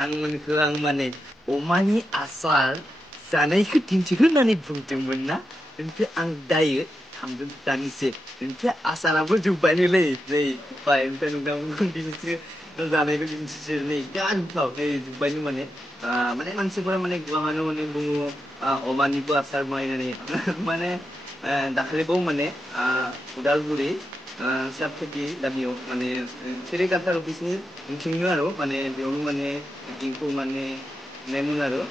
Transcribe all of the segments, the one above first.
आं माने अमानि आसार जानायखौ दिन्थिगोन होननानै बुंदोंमोन ना ओमफ्राय आं दायो थांदों दानिसो ओमफ्राय आसाराबो जोब्बायनोलै नै जोब्बाय ओमफ्राय नोंथांमोनखौ दिनैसो जानायखौ दिन्थिसो नै बिराद गोथाव नै जोब्बायनो माने मानसिफोरा माने गोबाङानो माने बुङो अमानिबो आसार बानायनानै माने दाखालिबो माने उदालगुरि साबसिटि गामियाव माने सेरिकालसार अफिसनि मिथिङो आरो माने बेयावनो माने मिटिंखौ माने नेमोन आरो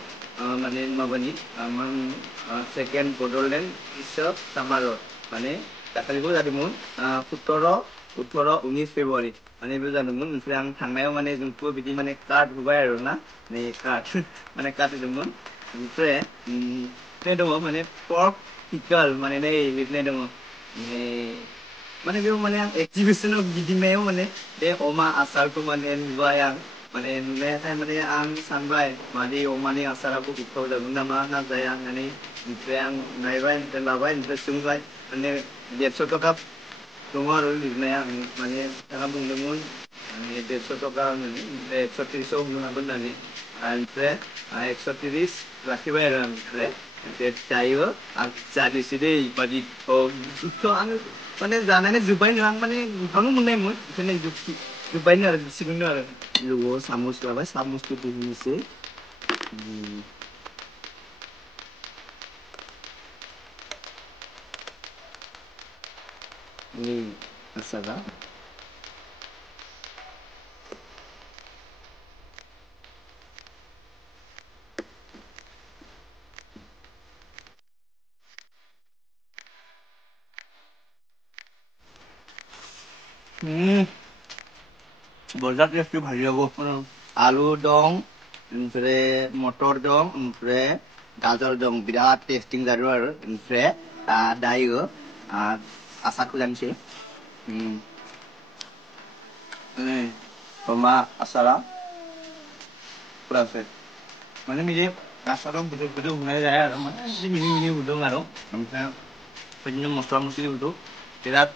माने माबानि मा होनो सेकेन्ड बड'लेण्ड रिसार्च सामार माने दाखालिबो जादोंमोन 17, 18, 19 फेब्रुवारि माने बे जादोंमोन ओमफ्राय आं थांनायाव माने जोंथ' बिदि माने कार्ड होबाय आरो ना नै कार्ड माने कार्ड होदोंमोन ओमफ्राय दङ माने पर्क पिकल माने नै लिरनाय दङ माने बेयाव माने आं एक्जिबिसनाव गिदिंनायाव माने बे अमा आसारखौ माने नुबाय आं माने नुनायखाय माने आं सानबाय माने अमानि आसाराबो गोथाव जागोन नामा ना जाया होननानै ओमफ्राय आं नायबाय ओमफ्राय लाबाय ओमफ्राय सोंबाय माने 150 थाखा दङ आरो लिरनाया माने बिथाङा बुंदोंमोन माने 150 थाखा होननानै ओमफ्राय 130 होनो हागोन होननानै ओमफ्राय 130 लाखिबाय आरो आं ओमफ्राय दायो आं जानोसै दै बादि आङो माने जानानै जोब्बायनो आं माने गोबां मोननायमोन ओंखायनो जोब्बायनो आरो बिसिगोननो आरो लोगोआव सामस लाबाय सामसखौ दिहुननोसै नै आसारा बजा टेस्टि भाजी जागौ आलु दं ओमफ्राय मटर दं ओमफ्राय गाजर दं बिराद टेस्टिं जादों आरो ओमफ्राय दायो आसारखौ जानोसै अमा आसारा फुरासे माने बिदि आसाराव गिदिर गिदिर होनाय जाया आरो माने मिनि मिनि होदों आरो ओमफ्राय बिदिनो मस्ला मस्लि होदों बिराद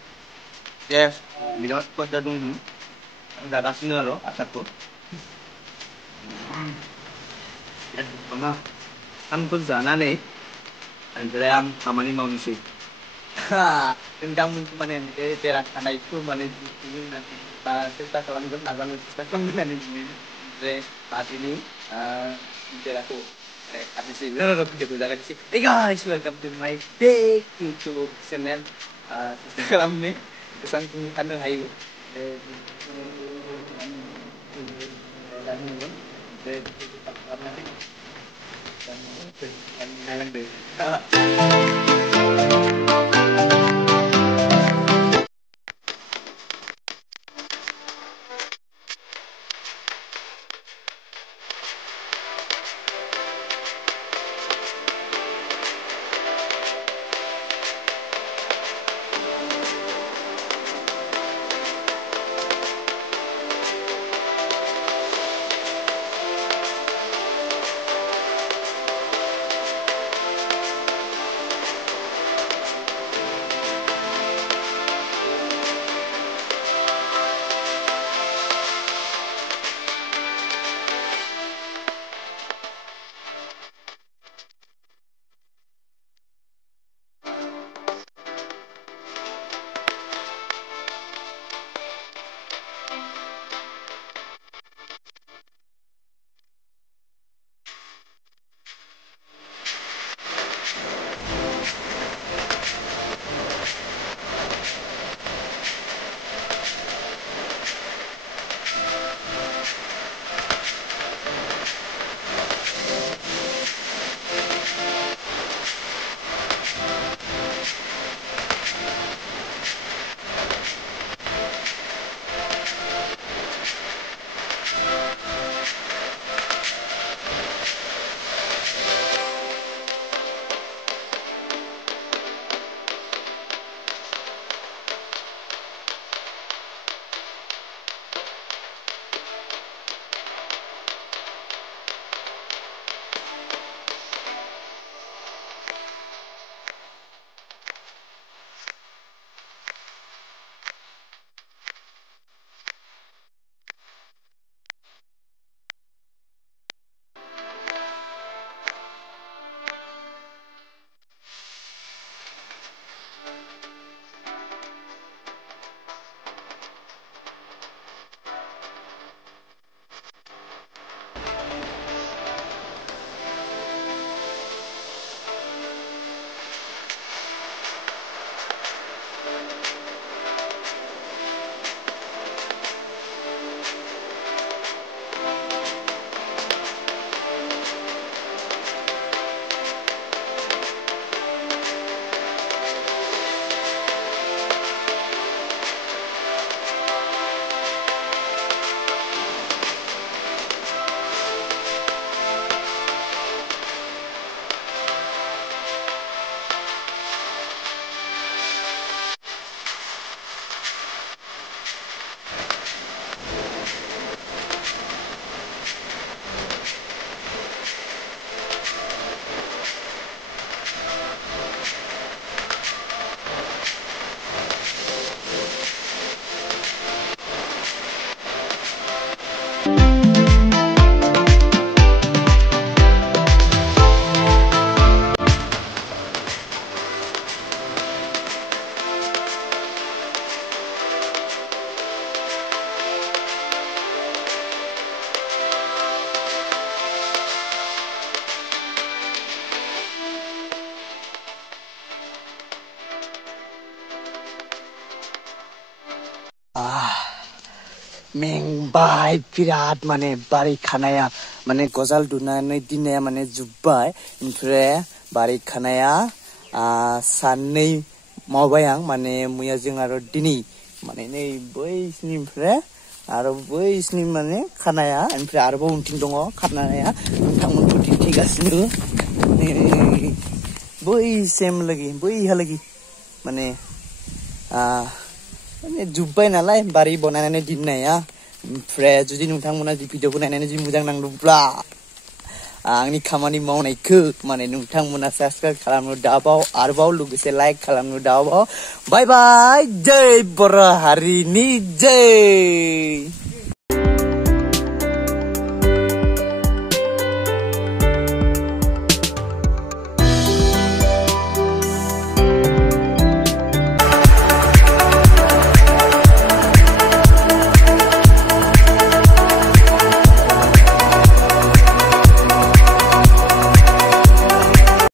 टेस्ट बिराद खद दं जागासिनो आरो आसारखौ आंखौ जानानै ओमफ्राय आं खामानि मावनोसै नोंथांमोनखौ माने बेराद थानायखौ माने सेस्था खालामगोन नाजानो सेस्था खालामगोन होननानै बुङो ओमफ्राय पार्टिनि बेराखौ खाथनोसै भिडिअखौ जागायनोसै Hey guys, welcome to my big YouTube channel. Sesuai dalam ni kesan kena hayu. Dan मेंबाय बिराद माने बारि खानाया माने गजाल दुनानै दिननाया माने जुब्बाय ओमफ्राय बारि खानाया साननै मावबाय आं माने मैया जों आरो दिनै माने नै बैसिनिफ्राय आरो बैसिनि माने खानाया ओमफ्राय आरोबाव उनथिं दङ खानाया नोंथांमोनखौ दिन्थिगासिनो बैसिमलागि बैहालागि माने माने जुब्बाय नालाय बारि बनायनानै दिननाया ओमफ्राय जुदि नोंथांमोना जि भिडिअखौ नायनानै जि मोजां नांदोंब्ला आंनि खामानि मावनायखौ माने नोंथांमोना साबस्क्राइब खालामनो दाबाव आरोबाव लोगोसे लाइक खालामनो दाबाव बाय बाय जय बर' हारिनि जय